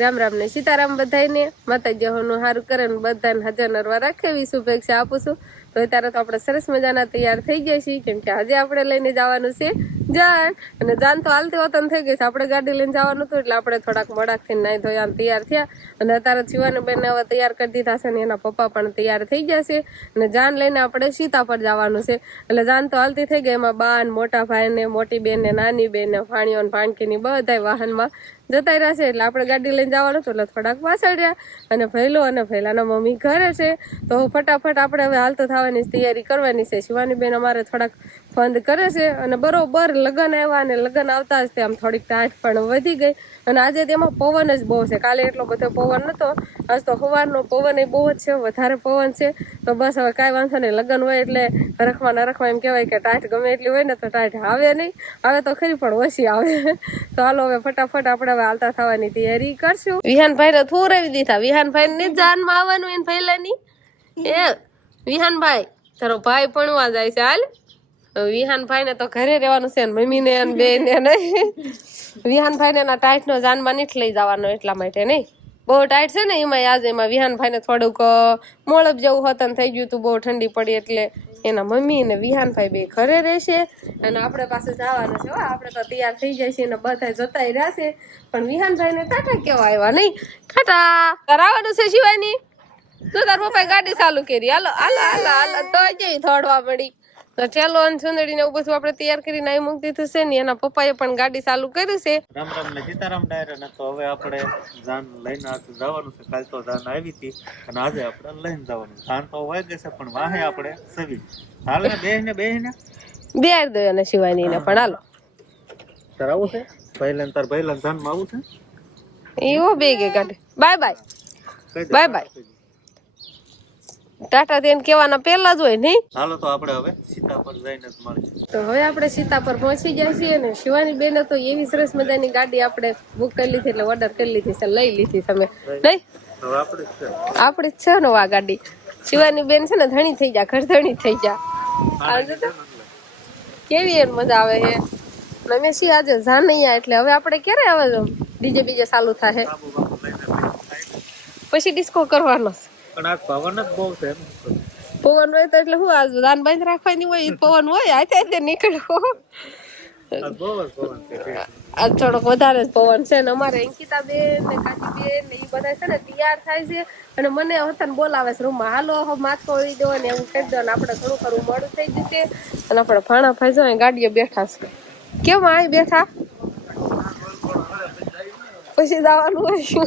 રામ રામ ને સીતારામ બધાને માતાજી હોનું સારું કરે બધાને હજાર નરવા રાખે એવી શુભેચ્છા આપું છું. તો અત્યારે તો આપણે સરસ મજાના તૈયાર થઈ ગયા છીએ. કેમ કે આજે આપણે લઈને જવાનું છે જાન. અને જાન તો હાલતી વતન થઈ ગઈ છે. આપણે ગાડી લઈને જવાનું હતું એટલે આપણે થોડાક મોડાકથી નાઈ ધોઈ અને તૈયાર થયા. અને અત્યારે શિવાની બેન હવે તૈયાર કરી દીધા છે ને એના પપ્પા પણ તૈયાર થઈ ગયા છે. અને જાન લઈને આપણે સીતા પર જવાનું છે. એટલે જાન તો હાલતી થઈ ગઈ. એમાં બા ને મોટા ભાઈ ને મોટી બેન ને નાની બેન ને ભાણીઓ ને ભાણકીની બધા વાહનમાં જતા રહ્યા છે. એટલે આપણે ગાડી લઈને જવાનું હતું એટલે થોડાક પાછળ રહ્યા અને ભૈલો અને ભૈલાના મમ્મી ઘરે છે. તો ફટાફટ આપણે હવે હાલતો થવાની તૈયારી કરવાની છે. શિવાની બેન અમારે થોડાક ફંદ કરે છે અને બરોબર લગ્ન આવ્યા અને લગ્ન આવતા જ તે આમ થોડીક ટાઢ પણ વધી ગઈ. અને આજે તેમાં પવન જ બહુ છે. કાલે એટલો બધો પવન નતો. આજ તો સવારનો પવન એ બહુ જ છે. વધારે પવન છે. તો બસ હવે કાંઈ વાંધો નહીં. લગ્ન હોય એટલે રખવા ના રખવા એમ કહેવાય કે ટાઢ ગમે એટલી હોય ને તો ટાઢ આવે નહીં. આવે તો ખરી પણ ઓછી આવે. તો હાલો હવે ફટાફટ આપણે હવે હાલતા થવાની તૈયારી કરશું. વિહાન ભાઈ ને થોરાવી દીધા. વિહાન ભાઈ ને જાનમાં આવવાનું એને પહેલાની? એ વિહાનભાઈ, તારો ભાઈ ભણવા જાય છે, હાલ. વિહાનભાઈ ને તો ઘરે રહેવાનું છે મમ્મી ને અને બે ને. નહીં વિહાનભાઈ ને એના ટાઈટ નો જાનમાં નથી લઈ જવાનો એટલા માટે નહીં. બહુ ટાઈટ છે ને એમાં આજે એમાં વિહાનભાઈ ને થોડુંક મોળબ જેવું હતન થઈ ગયું હતું બહુ ઠંડી પડી એટલે એના મમ્મી ને વિહાનભાઈ બે ઘરે રહેશે. અને આપણે પાસે જવાનું છે આપણે તો તૈયાર થઈ જાય છે અને બધા જતાય રહેશે. પણ વિહાનભાઈ ને ટાટા કેવા આવ્યા નહીં. ટાટા! કરાવવાનું છે શિવાની. તો તાર પપ્પાએ ગાડી ચાલુ કરી. હાલો હાલો હાલો હાલો. તો કેવી થોડવા પડી તો ચાલો અને સુંદરી ને એવું બધું આપણે તૈયાર કરી નાઈ મૂકી દીધું છે ને એના પપ્પાએ પણ ગાડી ચાલુ કર્યું છે. રામ રામ ને સીતારામ ડાયર ને તો હવે આપણે જાન લઈને આજે જવાનું છે. કાલ તો જાન આવી હતી અને આજે આપણે લઈને જવાનું. જાન તો હોય ગઈ છે પણ વાહે આપણે સવી. હાલ ને બે ને બે ને. બે દો એને શિવાની ને પણ. હાલો. તાર આવું છે? ભાઈલાન તાર ભાઈલાન જાનમાં આવું છે? એવો બે કે ગાડી. Bye bye. Bye bye. Tata then કહેવાના પહેલા જ હોય નહીં? હાલો તો આપણે હવે સીતા પર જઈને મળીએ તો હવે આપણે સીતા પર પહોંચી ગયા છીએ ને શિવાની બેને તો એવી સરસ મજાની ગાડી આપણે બુક કરી લીધી એટલે ઓર્ડર કરી લીધી છે લઈ લીધી તમે નહીં? આપણે જ છે. ને આ ગાડી. શિવાની બેન છે ને ધણી થઈ જા ઘર ધણી થઈ જા આજે તો કેવી એને મજા આવે છે ને અમે છીએ આજે જાનૈયા એટલે હવે આપણે ક્યારે આવે ડીજે બીજે ચાલુ થાય. પછી ડિસ્કો કરવાનો છે. પણ આ પવન જ બહુ છે પવન હોય તો એટલે હું આ દાન બાંધ રાખવાની હોય પવન હોય આ બહુ જ પવન થોડોક વધારે જ પવન છે ને અમારે અંકિતા બેન ને કાજી બેન ને એ બધા છે ને તૈયાર થાય છે. અને મને હતા બોલાવે છે રૂમમાં હાલો માથો વળી દો ને એવું કહી દો ને આપણે થોડું ખરું મોડું થઈ જશે અને આપણે ભાણા ફાઈજો અહીં ગાડીએ બેઠા છે. કેમ અહીં બેઠા? પછી જવાનું હોય.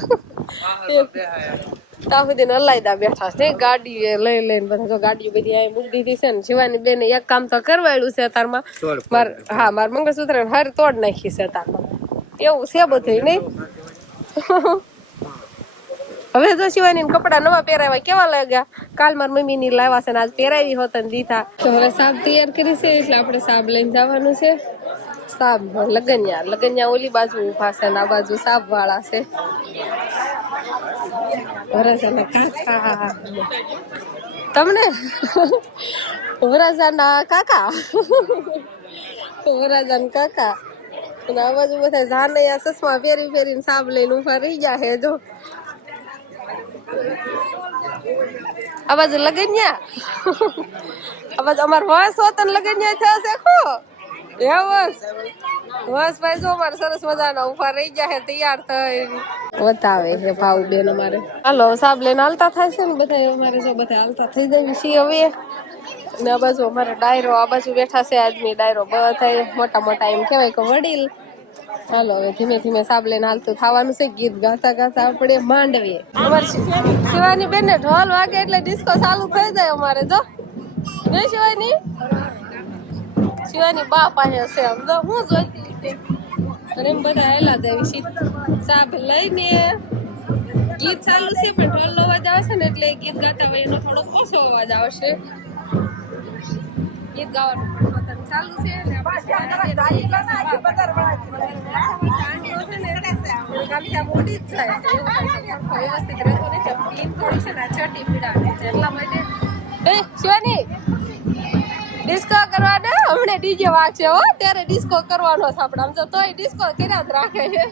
ત્યાં સુધી અલાયદા બેઠા છે. ગાડી લઈ લઈને બધા જો ગાડીઓ બધી અહીં મૂકી દીધી છે ને શિવાની બેને એક કામ તો કરવાયેલું છે તારમાં માર હા માર મંગળસૂત્ર હર તોડ નાખી છે તારમાં એવું છે બધું નહીં? હવે જો શિવાની કપડા નવા પહેરાવા કેવા લાગ્યા? કાલ માર મમ્મી ની લાવ્યા છે ને આજ પહેરાવી હોત ને દીધા. તો હવે સાબ તૈયાર કરી છે એટલે આપણે સાબ લઈને જવાનું છે. સાબ લગનિયા. લગનિયા ઓલી બાજુ ઊભા છે ને આ બાજુ સાબ વાળા છે. વરસાદના કાકા. તમને? વરસાદના કાકા? વરસાદના કાકા. અને આ બાજુ બધા જાનૈયા ચશ્મા ફેરી ફેરીને સાબ લઈને ઊભા રહી ગયા હે જો. આ બાજુ લગન્યા. આ બાજુ અમાર વસ હોતન લગન્યા થયા છે ખો. વસ વસ ભાઈ, જો મારે સરસ મજાના ઊભા રહી ગયા તૈયાર થઈ. બતાવે છે ભાવ બેન અમારે. હાલો, સાબ લઈને હાલતા થાય છે ને બધા અમારે જો બધા હાલતા થઈ જાય છે હવે? ને આ બાજુ અમારે ડાયરો, આ બાજુ બેઠા છે આદમી ડાયરો બધા મોટા મોટા એમ કહેવાય કે વડીલ. હાલો, હવે ધીમે ધીમે સાબ લઈને હાલતું થવાનું છે, ગીત ગાતા ગાતા આપણે માંડવીએ. અમારે શિવાની બેન ને ઢોલ વાગે એટલે ડિસ્કો ચાલુ થઈ જાય અમારે, જો. નહીં શિવાની? શિવાની બા પાસે છે આમ જો હું જોઈતી હતી. અને એમ બધા હેલા જાય શીત સાબ લઈને ગીત ચાલુ છે પણ ઢોલનો અવાજ આવે છે ને એટલે ગીત ગાતા હોય એનો થોડોક ઓછો અવાજ આવશે ગીત ગાવાનું પણ વતન ચાલુ છે અને આપણે સાંજનો છે ને પણ કાલિયા મોટી જ થાય છે. એવું થાય છે. સરખો વ્યવસ્થિત રહેતો નથી. આમ clean થોડી છે ને આ છટી પીડાવે છે. એટલા માટે એ શિવાની ડિસ્કો કરવા દે હમણે ડીજે વાગશે હો, ત્યારે ડિસ્કો કરવાનો છે આપણે. આમ તો તોય ડિસ્કો કર્યા જ રાખે છે.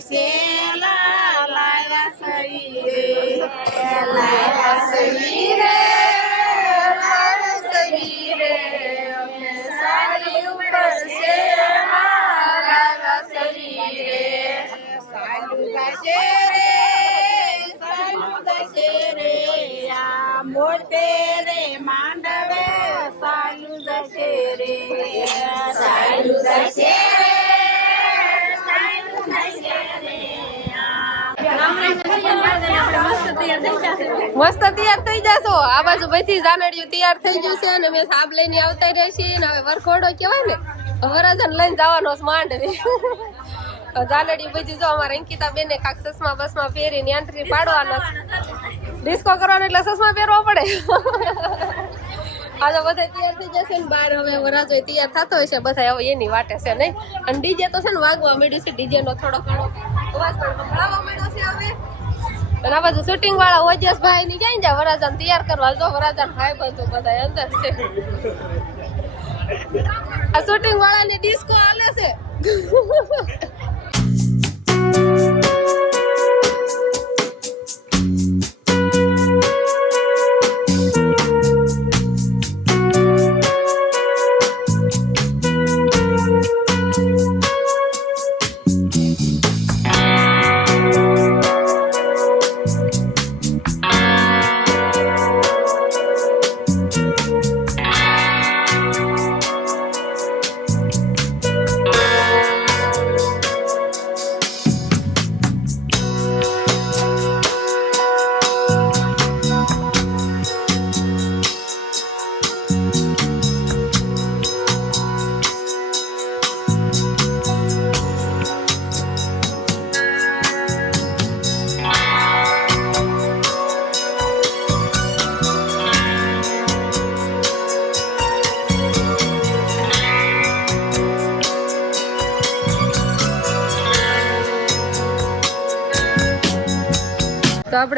શેલા લાવ્યા સહી રે લાવ્યા સહી રે લાવ્યા સહી રે અમે સાડી ઉપર શેલા લાવ્યા સહી રે સાડું થશે રે સાડું થશે રે આ મોટે રે માંડવે સાડું થશે રે સાડું થશે મસ્ત તૈયાર થઈ જશો. આ બાજુ બધી જાનડીઓ તૈયાર થઈ ગયું છે અને મેં સાબ લઈને આવતા રહેશે ને હવે વરખોડો કહેવાય ને વરજન લઈને જવાનો માંડ જાનડી બધી જો અમારે અંકિતા બેને કાક ચશ્મા બસમાં પહેરીને એન્ટ્રી પાડવાના ડિસ્કો કરવાનો એટલે ચશ્મા પહેરવો પડે. આજે બધા તૈયાર થઈ જશે ને બહાર હવે વરાજો તૈયાર થતો હશે બધા હવે એની વાટે છે નહીં. અને ડીજે તો છે ને વાગવા માંડ્યું છે ડીજે નો થોડો ઘણો અવાજ પણ સંભળાવવા માંડ્યો છે હવે. અને આ શૂટિંગ વાળા ઓજસ ભાઈ ની ક્યાં જાય વરાજન તૈયાર કરવા જો વરાજન હાય બધું બધા અંદર છે. આ શૂટિંગ વાળાની ડિસ્કો હાલે છે.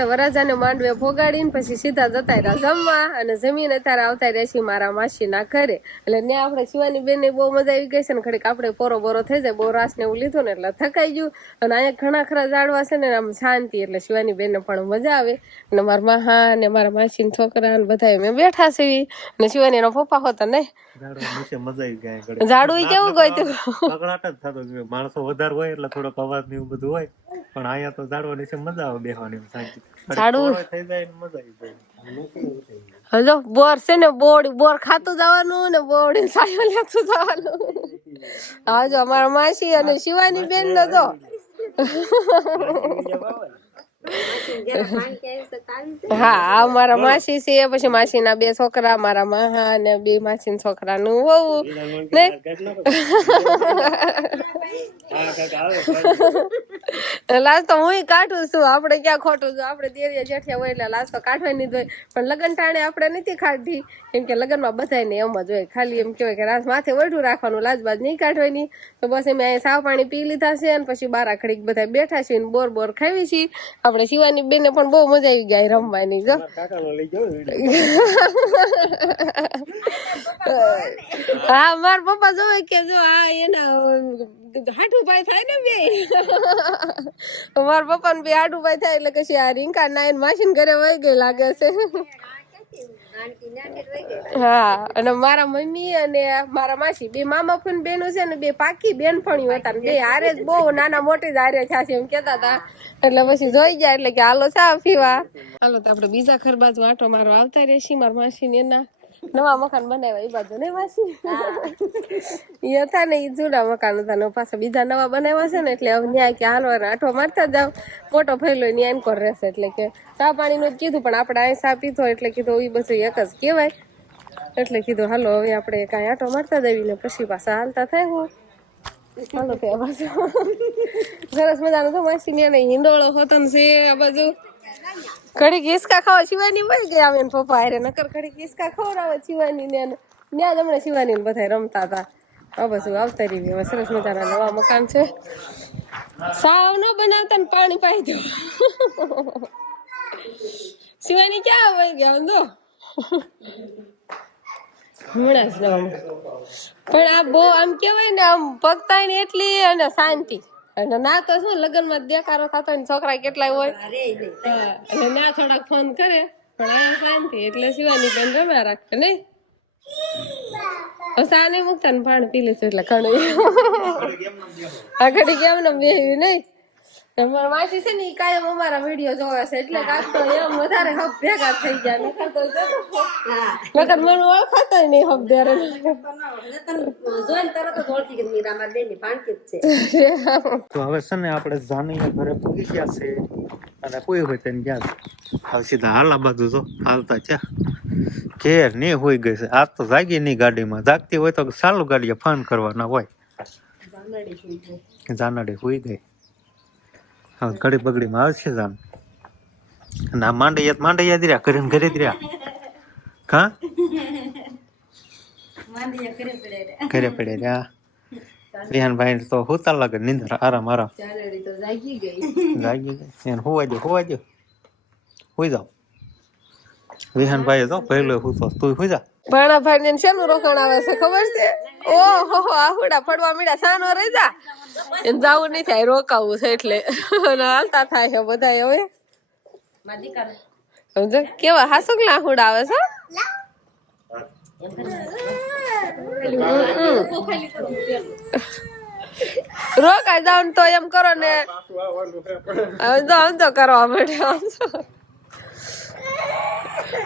આપણે વરાજાને માંડવે ભોગાડીને પછી સીધા જતા રહ્યા જમવા અને જમીને અત્યારે આવતા રહ્યા છીએ મારા માસીના ઘરે. એટલે ત્યાં આપણે શિવાની બેન બહુ મજા આવી ગઈ છે ને ઘડીક આપણે પોરો બોરો થઈ જાય બહુ રાસ ને એવું લીધું ને એટલે થકાઈ ગયું. અને અહીંયા ઘણા ખરા ઝાડવા છે ને આમ શાંતિ એટલે શિવાની બેનને પણ મજા આવે. અને મારા મહા ને મારા માસીના છોકરા ને બધા મેં બેઠા છે અને શિવાની એનો પપ્પા હોતા ને. ઝાડું કેવું ગયું તું માણસો વધારે હોય એટલે થોડોક અવાજ ને એવું બધું હોય. પણ અહીંયા તો ઝાડવા નીચે મજા આવે બેહવાની શાંતિ ઝાડવું- થઈ જાય મજા આવી જાય. હજો બોર છે ને બોર બોર ખાતું જવાનું ને બોર સાયો લેતું જવાનું. હજો અમારા માસી અને શિવાની બેન નો જો. હા મારા માસી છે પછી માસી ના બે છોકરા મારા માહા અને બે માસી છોકરા નું વહુ ને લાસ્ટ તો હું કાઢું છું. આપણે ક્યાં ખોટું છું? આપણે દેરિયા જેઠિયા હોય એટલે લાસ્ટ તો કાઢવાની જ હોય. પણ લગન ટાણે આપણે નથી કાઢી કેમ કે લગનમાં બધાને એમ જ હોય. ખાલી એમ કહેવાય કે રાત માથે વઢું રાખવાનું લાજબાજ નહીં કાઢવાની. તો બસ એમ અહીંયા સાવ પાણી પી લીધા છે અને પછી બારા ખડીક બધા બેઠા છીએ ને બોર બોર ખાવી છીએ આપણે શિવાની બેને પણ બહુ મજા આવી ગઈ રમવાની જો. હા મારા પપ્પા જોવે કે જો હા એના હાઠું ભાઈ થાય ને બે. મારા પપ્પા ને બે હાઠું ભાઈ થાય એટલે કશી આ રીંકા નાઈન માસીન ઘરે વહી ગઈ લાગે છે. હા, અને મારા મમ્મી અને મારા માસી, બે મામા પણ બેનો છે ને બે પાકી બેનપણીઓ હતા ને બે હારે જ બહુ નાના મોટી જ હારે થયા છે એમ કેતા હતા. એટલે પછી જોઈ ગયા એટલે કે હાલો ચા પીવા. હાલો તો આપણે બીજા ઘર બાજુ આટો મારો આવતા રહેશી મારા માસી ને એના. નવા મકાન બનાવ્યા એ બાજુ ને માસી એ હતા ને એ જૂના મકાન હતા ને પાછા બીજા નવા બનાવ્યા છે ને એટલે હવે ન્યાય કે હાલવાના ને આઠો મારતા જાવ. મોટો ફેલો ન્યાય એનકોર રહેશે એટલે કે ચા પાણીનું જ કીધું પણ આપણે અહીં ચા પીધો એટલે કીધું એ બધું એક જ કહેવાય. એટલે કીધું હાલો હવે આપણે કાંઈ આટો મારતા જઈએ ને પછી પાછા હાલતા થાય હું. હાલો ત્યાં બાજુ સરસ મજાનું તો માસી ને હિંડોળો હોતો ને છે આ બાજુ. ઘડીક હિસકા ખાવા શિવાની મળી ગયા આવે પપ્પા હારે, નકર ઘડીક હિસકા ખવડાવે શિવાની ને ત્યાં જ હમણાં શિવાની ને બધા રમતા હતા. આ બધું આવતા રહી હવે સરસ મજાના નવા મકાન છે. સાવ ન બનાવતા ને પાણી પાઈ દો. શિવાની ક્યાં વહી ગયા? વાંધો હમણાં જ નવા પણ આ બહુ આમ કેવાય ને, આમ ભક્તાઈ ને એટલી અને શાંતિ. અને ના તો શું લગ્નમાં દેખારો થતો ને છોકરા કેટલાય હોય. એટલે ના થોડાક ફોન કરે પણ આ શાંતિ એટલે શિવાની બેન રમ્યા રાખે નહીં. સાને નહીં મૂકતા ને પાણી પી લીધું એટલે ઘણું. આ ઘડી કેમ ને બેહ્યું નહીં. અમારા માસી છે ને એ કાયમ અમારા વીડિયો જોવે છે. એટલે કાક તો એમ વધારે હબ ભેગા થઈ ગયા. નકર તો નકર મને ઓળખાતો નહીં હબ ત્યારે તો હવે છે ને આપણે જાનીને ઘરે પૂગી ગયા છે અને કોઈ હોય તેને ગયા છે. હવે સીધા હાલા બાજુ જો હાલતા ક્યાં ઘેર ને હોઈ ગઈ છે. આજ તો જાગી નહીં ગાડીમાં. જાગતી હોય તો ચાલુ ગાડીએ ફોન કરવાના હોય. જાનડી હોઈ ગઈ. હવે ઘડી બગડીમાં આવશે જાણ અને આ યાદ માંડે યાદ રહ્યા ઘરે ને ઘરે જ રહ્યા. કા ઘરે પડે રહ્યા. વિહાનભાઈ તો હોતા લાગે નિંદર આરામ આરામ. જાગી ગઈ. જાગી ગઈ. એને હોવા જો હોવા દો હોઈ જાઓ. વિહાનભાઈ તો પહેલો હું તો તું હોઈ જા. ભાણા ભાઈ ને શેનું રોકાણ આવે છે ખબર છે? ઓહો હો આહુડા ફડવા મીડા સાનો રહી જા. એને જાવું નહીં થાય રોકાવું છે એટલે. હાલતા થાય છે બધા હવે. સમજો? કેવા હાસુકલા આહુડા આવે છે? રોકાઈ જાવ તો એમ કરો ને. તો આમ કરવા માટે.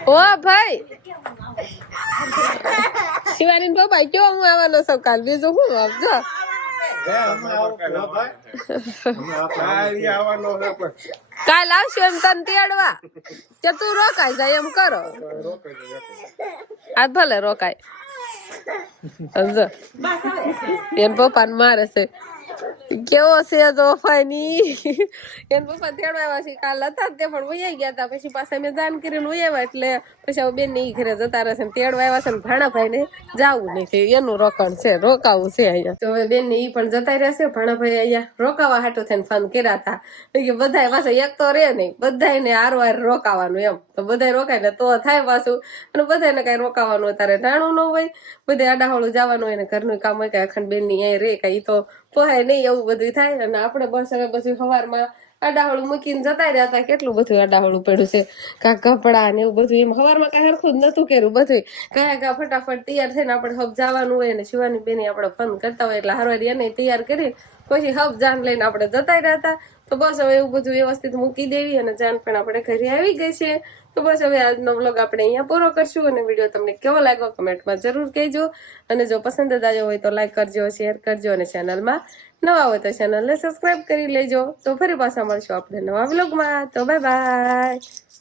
ઓ ભાઈ. શિવાની પપ્પા કેવો હું આવવાનો છું કાલ? બીજું હું આવજો? કાલ આવશે એમ તને તેડવા. કે તું રોકાઈ જાય એમ કરો. આ ભલે રોકાય. સમજો? એમ પપ્પા ને મારે છે. કેવો છે તોફાની એને પપ્પા તેડવા આવ્યા છે, કાલ હતા તે, પણ વૈયા ગયા હતા પછી પાછા મેં જાણ કરીને વૈયા આવ્યા એટલે પછી બેનની ઘરે જતા રહેશે ને તેડવા આવ્યા છે ને ભાણાભાઈ ને જાવું નથી એનું રોકાણ છે, રોકાવું છે અહીંયા. તો બેન ને ઈ પણ જતા રહેશે ભાણાભાઈ અહીંયા રોકાવા હાટો થઈને ફોન કર્યા હતા કે બધાય પાછા એક તો રે નહીં, બધાયને હારો હાર રોકાવાનું એમ. તો બધાય રોકાય ને તો થાય પાછું. અને બધાને કઈ રોકાવાનું, અત્યારે નાણું ન હોય. બધે આડાહોળું જવાનું હોય ને ઘરનું કામ હોય કે અખંડ બેનની અહીંયા રે, કઈ તો પોહાય નહીં એવું બધું થાય અને આપણે બસ હવે બધું સવારમાં આડાહોળું મૂકીને જતા રહ્યા હતા. કેટલું બધું અડાહળું પડ્યું છે. કાં કપડા ને એવું બધું એમ. સવારમાં કાંઈ હરખું જ નતું કર્યું બધું કયા કયા ફટાફટ તૈયાર થઈને આપણે હબ જવાનું હોય ને શિવાની બેને આપણે ફોન કરતા હોય એટલે હારવારી એને તૈયાર કરી પછી હબ જાન લઈને આપણે જતા રહ્યા હતા. તો બસ હવે એવું બધું વ્યવસ્થિત મૂકી દેવી અને જાન પણ આપણે ઘરે આવી ગઈ છે. તો બસ હવે આજનો વ્લોગ આપણે અહીંયા પૂરો કરશું અને વીડિયો તમને કેવો લાગ્યો કમેન્ટમાં જરૂર કહેજો. અને જો પસંદ જ આવ્યો હોય તો લાઈક કરજો શેર કરજો અને ચેનલમાં નવા હોય તો ચેનલને સબસ્ક્રાઇબ કરી લેજો. તો ફરી પાછા મળશું આપણે નવા વ્લોગમાં તો બાય બાય